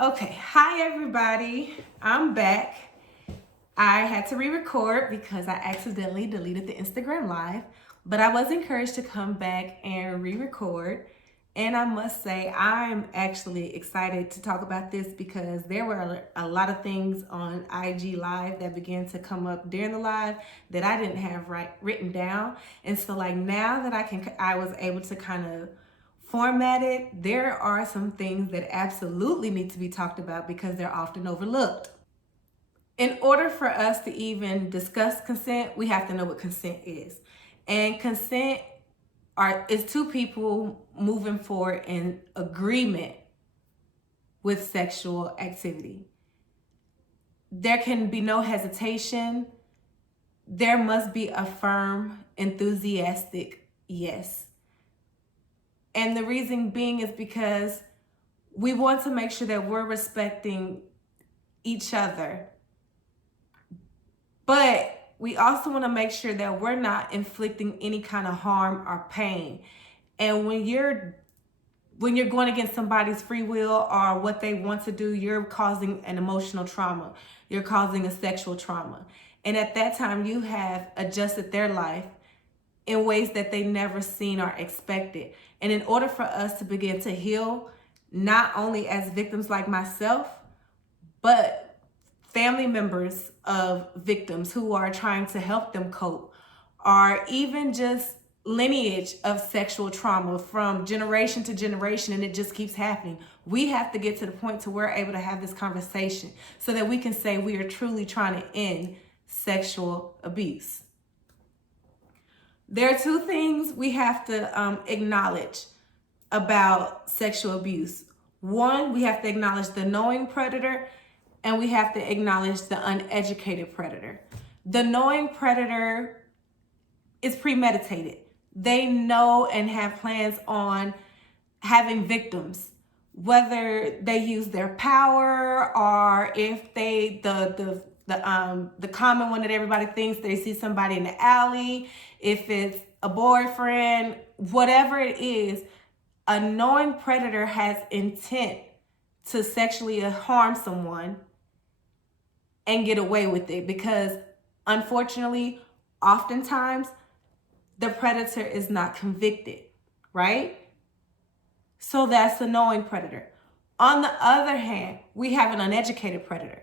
Okay, hi everybody. I'm back. I had to re-record because I accidentally deleted the Instagram live, but I was encouraged to come back and re-record. And I must say, I'm actually excited to talk about this because there were a lot of things on IG Live that began to come up during the live that I didn't have written down. And so like now that I was able to kind of format it, there are some things that absolutely need to be talked about because they're often overlooked. In order for us to even discuss consent, we have to know what consent is. And consent is two people moving forward in agreement with sexual activity. There can be no hesitation. There must be a firm, enthusiastic yes. And the reason being is because we want to make sure that we're respecting each other. But we also want to make sure that we're not inflicting any kind of harm or pain. And when you're going against somebody's free will or what they want to do, you're causing an emotional trauma. You're causing a sexual trauma. And at that time, you have adjusted their life in ways that they never seen or expected. And in order for us to begin to heal, not only as victims like myself, but family members of victims who are trying to help them cope, or even just lineage of sexual trauma from generation to generation, and it just keeps happening. We have to get to the point to we're able to have this conversation so that we can say we are truly trying to end sexual abuse. There are two things we have to acknowledge about sexual abuse. One, we have to acknowledge the knowing predator, and we have to acknowledge the uneducated predator. The knowing predator is premeditated. They know and have plans on having victims, whether they use their power or if they the common one that everybody thinks, they see somebody in the alley, if it's a boyfriend, whatever it is, a knowing predator has intent to sexually harm someone and get away with it because unfortunately, oftentimes the predator is not convicted, right? So that's the knowing predator. On the other hand, we have an uneducated predator.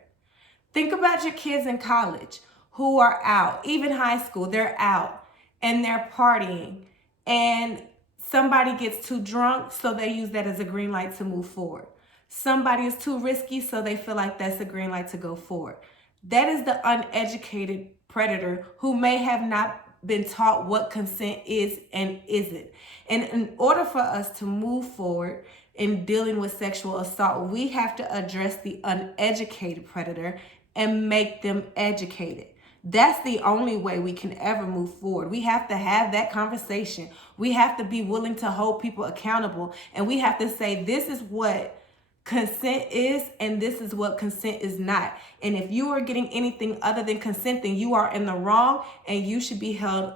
Think about your kids in college who are out, even high school, they're out and they're partying, and somebody gets too drunk, so they use that as a green light to move forward. Somebody is too risky, so they feel like that's a green light to go forward. That is the uneducated predator who may have not been taught what consent is and isn't. And in order for us to move forward in dealing with sexual assault, we have to address the uneducated predator and make them educated. That's the only way we can ever move forward. We have to have that conversation. We have to be willing to hold people accountable. And we have to say, this is what consent is and this is what consent is not. And if you are getting anything other than consent, then you are in the wrong and you should be held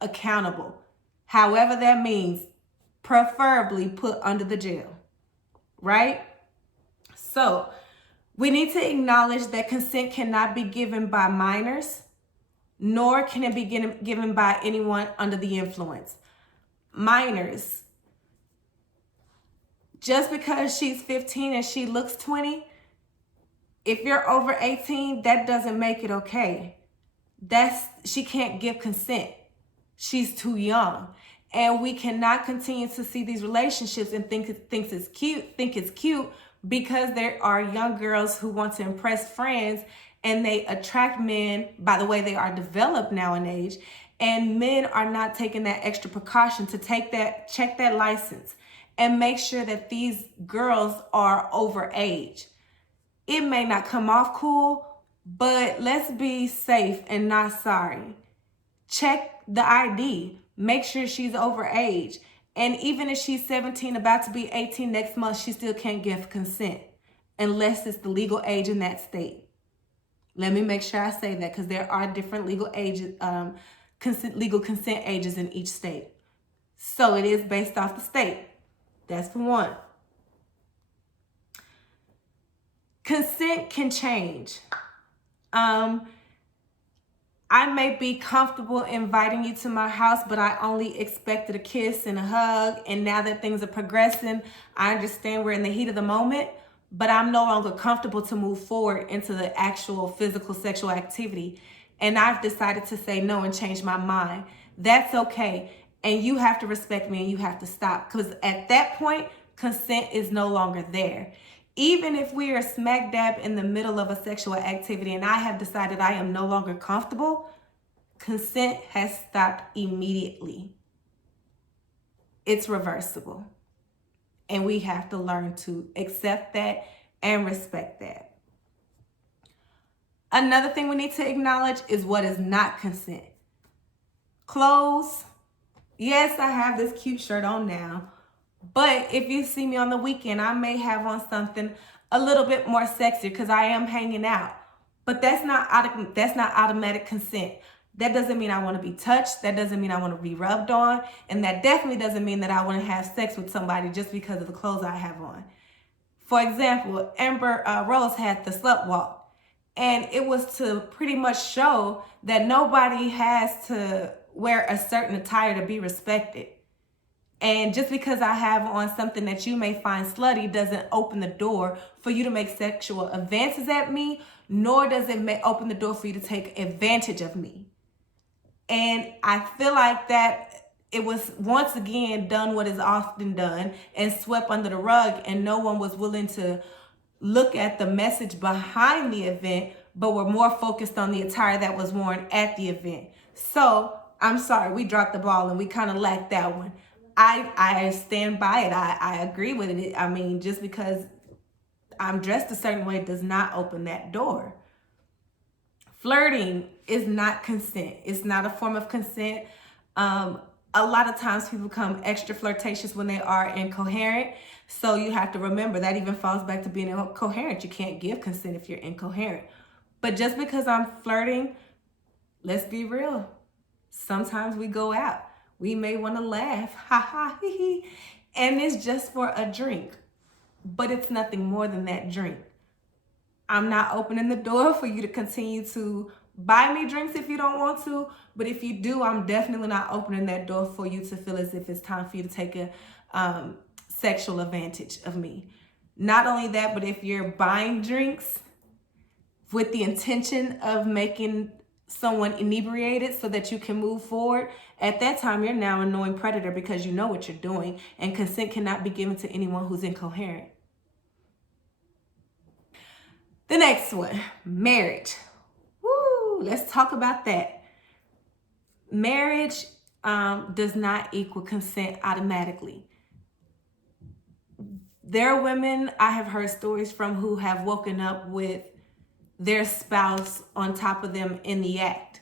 accountable. However that means, preferably put under the jail, right? So we need to acknowledge that consent cannot be given by minors, nor can it be given by anyone under the influence. Minors, just because she's 15 and she looks 20, if you're over 18, that doesn't make it okay. She can't give consent. She's too young. And we cannot continue to see these relationships and think it's cute because there are young girls who want to impress friends and they attract men by the way they are developed nowadays. And men are not taking that extra precaution to check that license and make sure that these girls are over age. It may not come off cool, but let's be safe and not sorry. Check the ID. Make sure she's over age. And even if she's 17, about to be 18 next month, she still can't give consent unless it's the legal age in that state. Let me make sure I say that because there are different legal ages, legal consent ages in each state. So it is based off the state. That's for one. Consent can change. I may be comfortable inviting you to my house, but I only expected a kiss and a hug. And now that things are progressing, I understand we're in the heat of the moment, but I'm no longer comfortable to move forward into the actual physical sexual activity. And I've decided to say no and change my mind. That's okay. And you have to respect me and you have to stop. Because at that point, consent is no longer there. Even if we are smack dab in the middle of a sexual activity and I have decided I am no longer comfortable, consent has stopped immediately. It's reversible. And we have to learn to accept that and respect that. Another thing we need to acknowledge is what is not consent. Clothes. Yes, I have this cute shirt on now. But if you see me on the weekend, I may have on something a little bit more sexy because I am hanging out. But that's not automatic consent. That doesn't mean I want to be touched. That doesn't mean I want to be rubbed on. And that definitely doesn't mean that I want to have sex with somebody just because of the clothes I have on. For example, Amber Rose had the slut walk. And it was to pretty much show that nobody has to wear a certain attire to be respected. And just because I have on something that you may find slutty doesn't open the door for you to make sexual advances at me, nor does it open the door for you to take advantage of me. And I feel like that it was once again done what is often done and swept under the rug, and no one was willing to look at the message behind the event, but were more focused on the attire that was worn at the event. So I'm sorry, we dropped the ball and we kind of lacked that one. I stand by it. I agree with it. I mean, just because I'm dressed a certain way does not open that door. Flirting is not consent. It's not a form of consent. A lot of times people become extra flirtatious when they are incoherent. So you have to remember that even falls back to being incoherent. You can't give consent if you're incoherent. But just because I'm flirting, let's be real. Sometimes we go out. We may want to laugh, ha ha, hee hee, and it's just for a drink, but it's nothing more than that drink. I'm not opening the door for you to continue to buy me drinks if you don't want to, but if you do, I'm definitely not opening that door for you to feel as if it's time for you to take a sexual advantage of me. Not only that, but if you're buying drinks with the intention of making someone inebriated so that you can move forward, at that time you're now a knowing predator because you know what you're doing, and consent cannot be given to anyone who's incoherent. The next one, marriage. Woo, let's talk about that. Marriage does not equal consent automatically. There are women I have heard stories from who have woken up with their spouse on top of them in the act,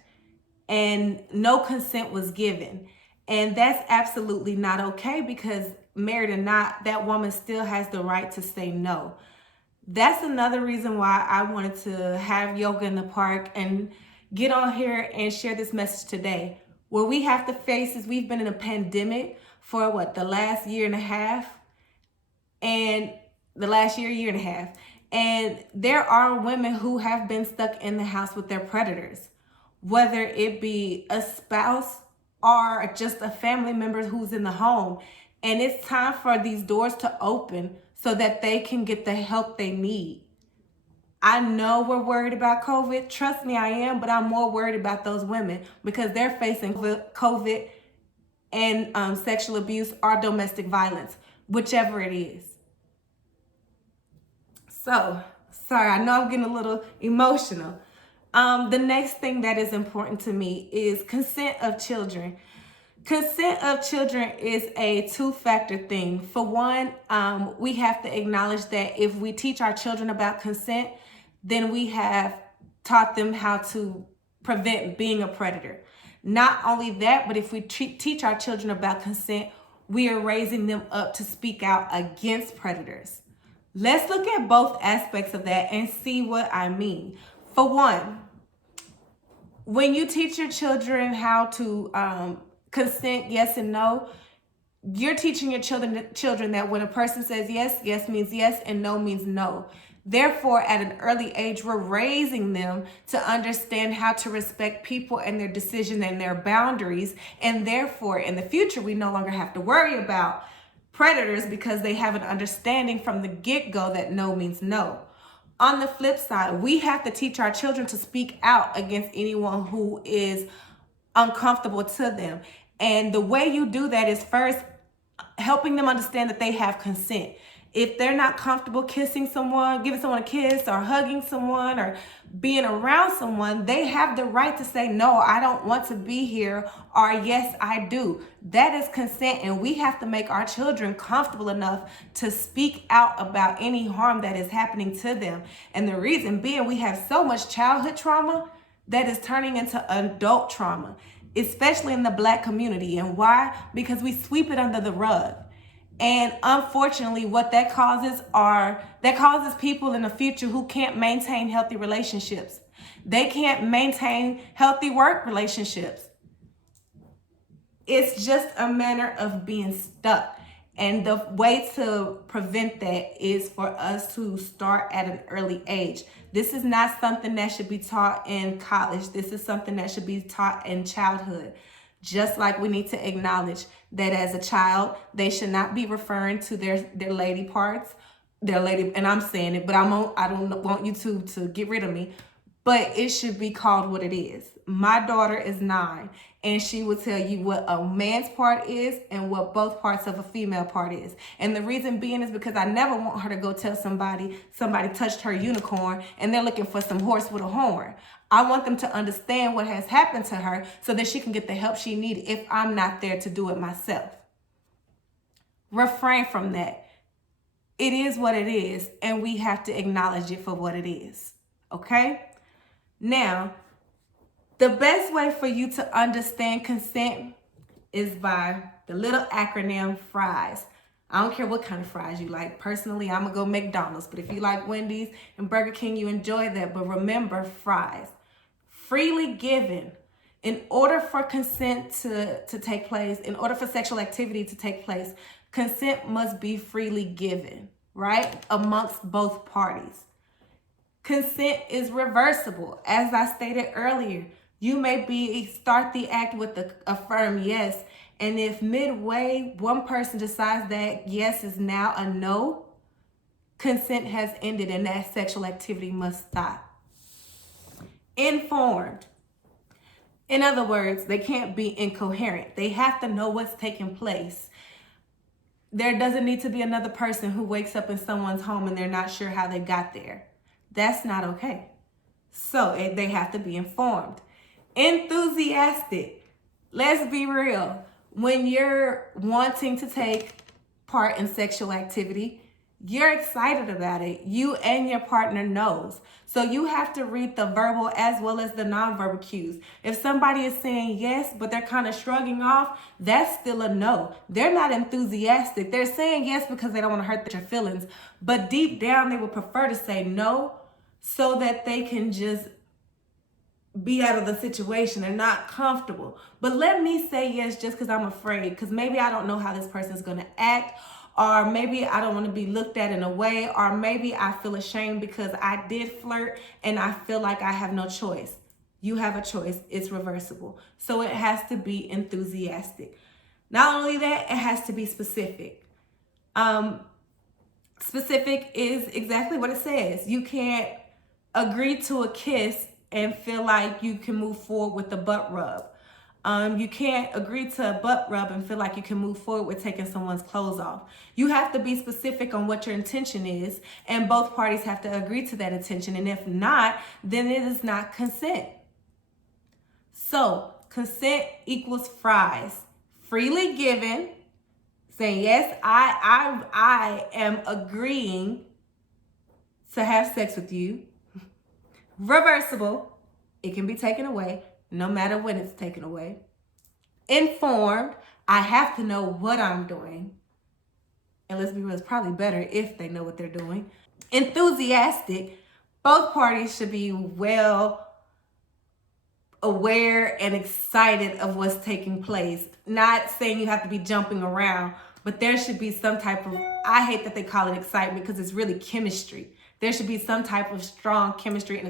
and no consent was given. And that's absolutely not okay, because married or not, that woman still has the right to say no. That's another reason why I wanted to have Yoga in the Park and get on here and share this message today. What we have to face is we've been in a pandemic for the last year and a half, and year and a half. And there are women who have been stuck in the house with their predators, whether it be a spouse or just a family member who's in the home. And it's time for these doors to open so that they can get the help they need. I know we're worried about COVID. Trust me, I am, but I'm more worried about those women because they're facing COVID and sexual abuse or domestic violence, whichever it is. So, sorry, I know I'm getting a little emotional. The next thing that is important to me is consent of children. Consent of children is a two-factor thing. For one, we have to acknowledge that if we teach our children about consent, then we have taught them how to prevent being a predator. Not only that, but if we teach our children about consent, we are raising them up to speak out against predators. Let's look at both aspects of that and see what I mean. For one, when you teach your children how to consent, yes and no, you're teaching your children that when a person says yes, yes means yes, and no means no. Therefore, at an early age, we're raising them to understand how to respect people and their decisions and their boundaries. And therefore, in the future, we no longer have to worry about predators because they have an understanding from the get-go that no means no. On the flip side, we have to teach our children to speak out against anyone who is uncomfortable to them. And the way you do that is first helping them understand that they have consent. If they're not comfortable kissing someone, giving someone a kiss, or hugging someone, or being around someone, they have the right to say, no, I don't want to be here, or yes, I do. That is consent, and we have to make our children comfortable enough to speak out about any harm that is happening to them. And the reason being, we have so much childhood trauma that is turning into adult trauma, especially in the Black community. And why? Because we sweep it under the rug. And unfortunately, what that causes people in the future who can't maintain healthy relationships. They can't maintain healthy work relationships. It's just a matter of being stuck. And the way to prevent that is for us to start at an early age. This is not something that should be taught in college. This is something that should be taught in childhood. Just like we need to acknowledge that as a child, they should not be referring to their lady parts, and I'm saying it, but I don't want YouTube to get rid of me, but it should be called what it is. My daughter is 9, and she will tell you what a man's part is and what both parts of a female part is. And the reason being is because I never want her to go tell somebody touched her unicorn and they're looking for some horse with a horn. I want them to understand what has happened to her so that she can get the help she needs if I'm not there to do it myself. Refrain from that. It is what it is, and we have to acknowledge it for what it is. Okay? Now, the best way for you to understand consent is by the little acronym FRIES. I don't care what kind of fries you like. Personally, I'm going to go McDonald's. But if you like Wendy's and Burger King, you enjoy that. But remember, FRIES. Freely given. In order for consent to take place, in order for sexual activity to take place, consent must be freely given, right? Amongst both parties. Consent is reversible. As I stated earlier, you may start the act with a firm yes, and if midway one person decides that yes is now a no, consent has ended and that sexual activity must stop. Informed. In other words, they can't be incoherent. They have to know what's taking place. There doesn't need to be another person who wakes up in someone's home and they're not sure how they got there. That's not okay. So they have to be informed. Enthusiastic. Let's be real. When you're wanting to take part in sexual activity, you're excited about it. You and your partner knows. So you have to read the verbal as well as the nonverbal cues. If somebody is saying yes, but they're kind of shrugging off, that's still a no. They're not enthusiastic. They're saying yes because they don't want to hurt their feelings. But deep down, they would prefer to say no so that they can just be out of the situation. They're not comfortable. But let me say yes just because I'm afraid, because maybe I don't know how this person's going to act, or maybe I don't want to be looked at in a way, or maybe I feel ashamed because I did flirt and I feel like I have no choice. You have a choice. It's reversible. So it has to be enthusiastic. Not only that, it has to be specific. Specific is exactly what it says. You can't agree to a kiss and feel like you can move forward with the butt rub. You can't agree to a butt rub and feel like you can move forward with taking someone's clothes off. You have to be specific on what your intention is, and both parties have to agree to that intention. And if not, then it is not consent. So, consent equals FRIES. Freely given, saying, yes, I am agreeing to have sex with you. Reversible, it can be taken away no matter when it's taken away. Informed, I have to know what I'm doing. And let's be real, it's probably better if they know what they're doing. Enthusiastic, both parties should be well aware and excited of what's taking place. Not saying you have to be jumping around, but there should be some type of, I hate that they call it excitement because it's really chemistry. There should be some type of strong chemistry and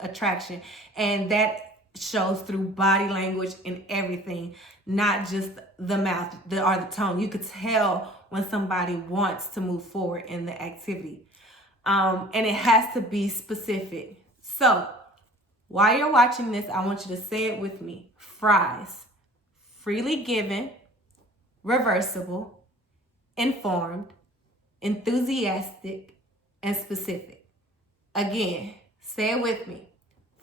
attraction. And that shows through body language and everything, not just the mouth or the tone. You could tell when somebody wants to move forward in the activity. And it has to be specific. So while you're watching this, I want you to say it with me. Fries: freely given, reversible, informed, enthusiastic, and specific. Again, say it with me.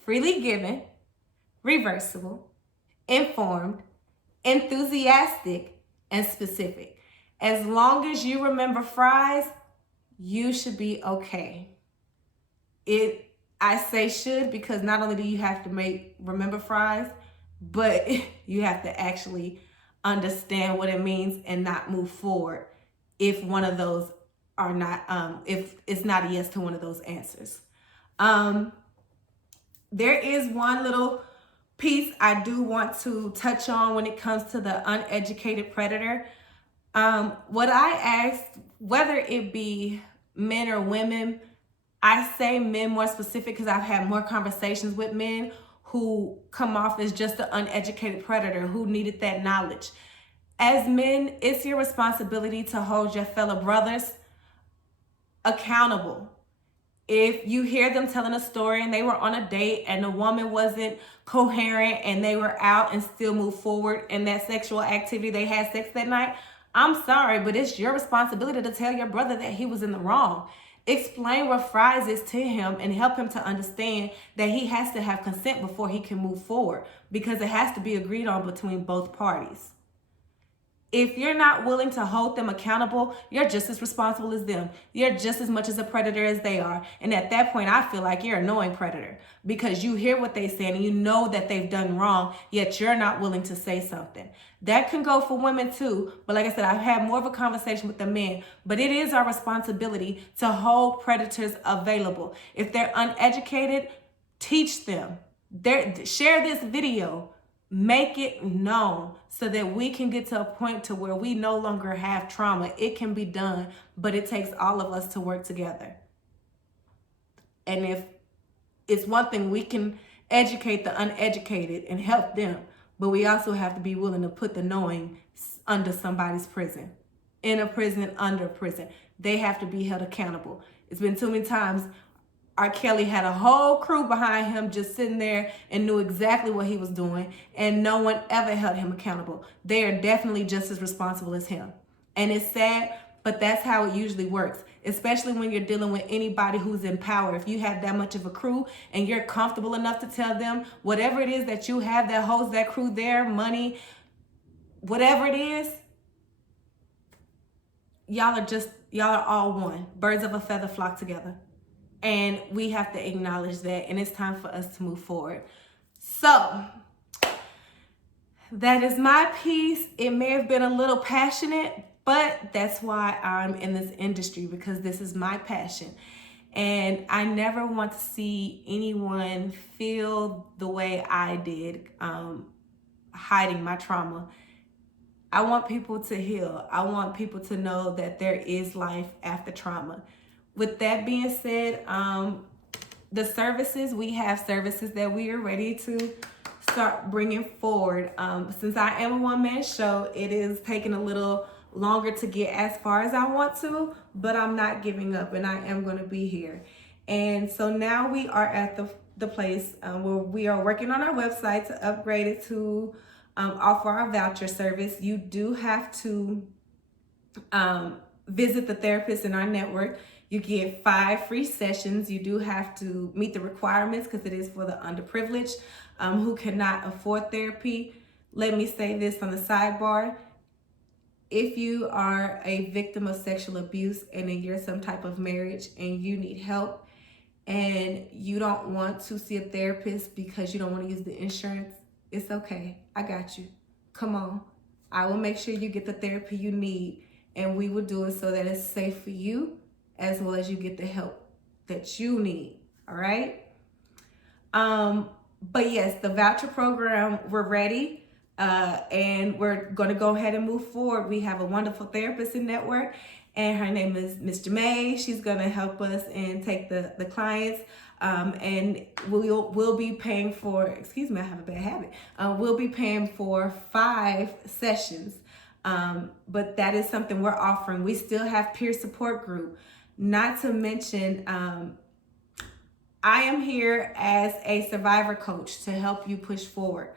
Freely given, reversible, informed, enthusiastic, and specific. As long as you remember fries, you should be okay. I say should because not only do you have to remember fries, but you have to actually understand what it means and not move forward if one of those are not, if it's not a yes to one of those answers. There is one little piece I do want to touch on when it comes to the uneducated predator. What I asked, whether it be men or women, I say men more specific because I've had more conversations with men who come off as just an uneducated predator who needed that knowledge. As men, it's your responsibility to hold your fellow brothers accountable. If you hear them telling a story and they were on a date and the woman wasn't coherent and they were out and still move forward in that sexual activity, they had sex that night, I'm sorry, but it's your responsibility to tell your brother that he was in the wrong. Explain what fries is to him and help him to understand that he has to have consent before he can move forward because it has to be agreed on between both parties. If you're not willing to hold them accountable, you're just as responsible as them. You're just as much as a predator as they are. And at that point, I feel like you're a knowing predator because you hear what they say and you know that they've done wrong, yet you're not willing to say something. That can go for women too. But like I said, I've had more of a conversation with the men, but it is our responsibility to hold predators available. If they're uneducated, teach them. Share this video. Make it known so that we can get to a point to where we no longer have trauma. It can be done, but it takes all of us to work together. And if it's one thing, we can educate the uneducated and help them, but we also have to be willing to put the knowing under somebody's prison, in a prison, under a prison. They have to be held accountable. It's been too many times R. Kelly had a whole crew behind him just sitting there and knew exactly what he was doing, and no one ever held him accountable. They are definitely just as responsible as him. And it's sad, but that's how it usually works, especially when you're dealing with anybody who's in power. If you have that much of a crew and you're comfortable enough to tell them whatever it is that you have that holds that crew there, money, whatever it is, y'all are all one. Birds of a feather flock together. And we have to acknowledge that, and it's time for us to move forward. So that is my piece. It may have been a little passionate, but that's why I'm in this industry, because this is my passion. And I never want to see anyone feel the way I did, hiding my trauma. I want people to heal. I want people to know that there is life after trauma. With that being said, the services, we have services that we are ready to start bringing forward. Since I am a one-man show, it is taking a little longer to get as far as I want to, but I'm not giving up and I am going to be here. And so now we are at the place where we are working on our website to upgrade it to offer our voucher service. You do have to visit the therapist in our network. You get 5 free sessions. You do have to meet the requirements because it is for the underprivileged who cannot afford therapy. Let me say this on the sidebar. If you are a victim of sexual abuse and then you're some type of marriage and you need help and you don't want to see a therapist because you don't want to use the insurance, it's okay. I got you. Come on. I will make sure you get the therapy you need, and we will do it so that it's safe for you as well as you get the help that you need. All right. But yes, the voucher program, we're ready. And we're going to go ahead and move forward. We have a wonderful therapist in network, and her name is Ms. Jamae. She's going to help us and take the clients. And we'll be paying for, excuse me, I have a bad habit. We'll be paying for 5 sessions. But that is something we're offering. We still have peer support group. Not to mention, I am here as a survivor coach to help you push forward.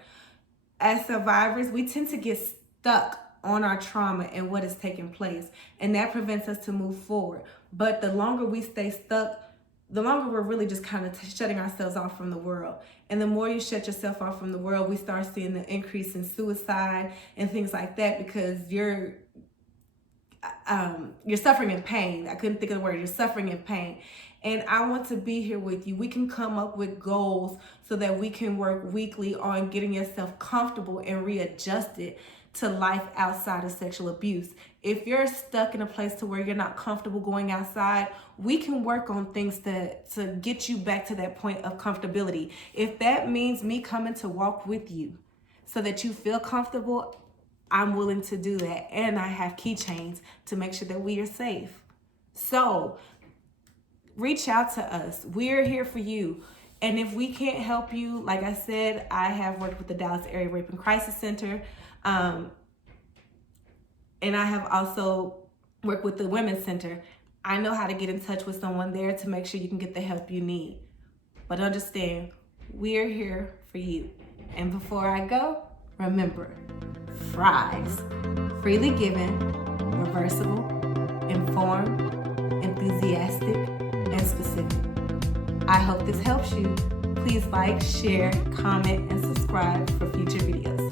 As survivors, we tend to get stuck on our trauma and what is taking place, and that prevents us to move forward. But the longer we stay stuck, the longer we're really just kind of shutting ourselves off from the world. And the more you shut yourself off from the world, we start seeing the increase in suicide and things like that, because you're suffering in pain. I couldn't think of the word. You're suffering in pain. And I want to be here with you. We can come up with goals so that we can work weekly on getting yourself comfortable and readjusted to life outside of sexual abuse. If you're stuck in a place to where you're not comfortable going outside, we can work on things to get you back to that point of comfortability. If that means me coming to walk with you so that you feel comfortable, I'm willing to do that. And I have keychains to make sure that we are safe. So reach out to us. We're here for you. And if we can't help you, like I said, I have worked with the Dallas Area Rape and Crisis Center. And I have also worked with the Women's Center. I know how to get in touch with someone there to make sure you can get the help you need. But understand, we're here for you. And before I go, remember, fries, freely given, reversible, informed, enthusiastic, and specific. I hope this helps you. Please like, share, comment, and subscribe for future videos.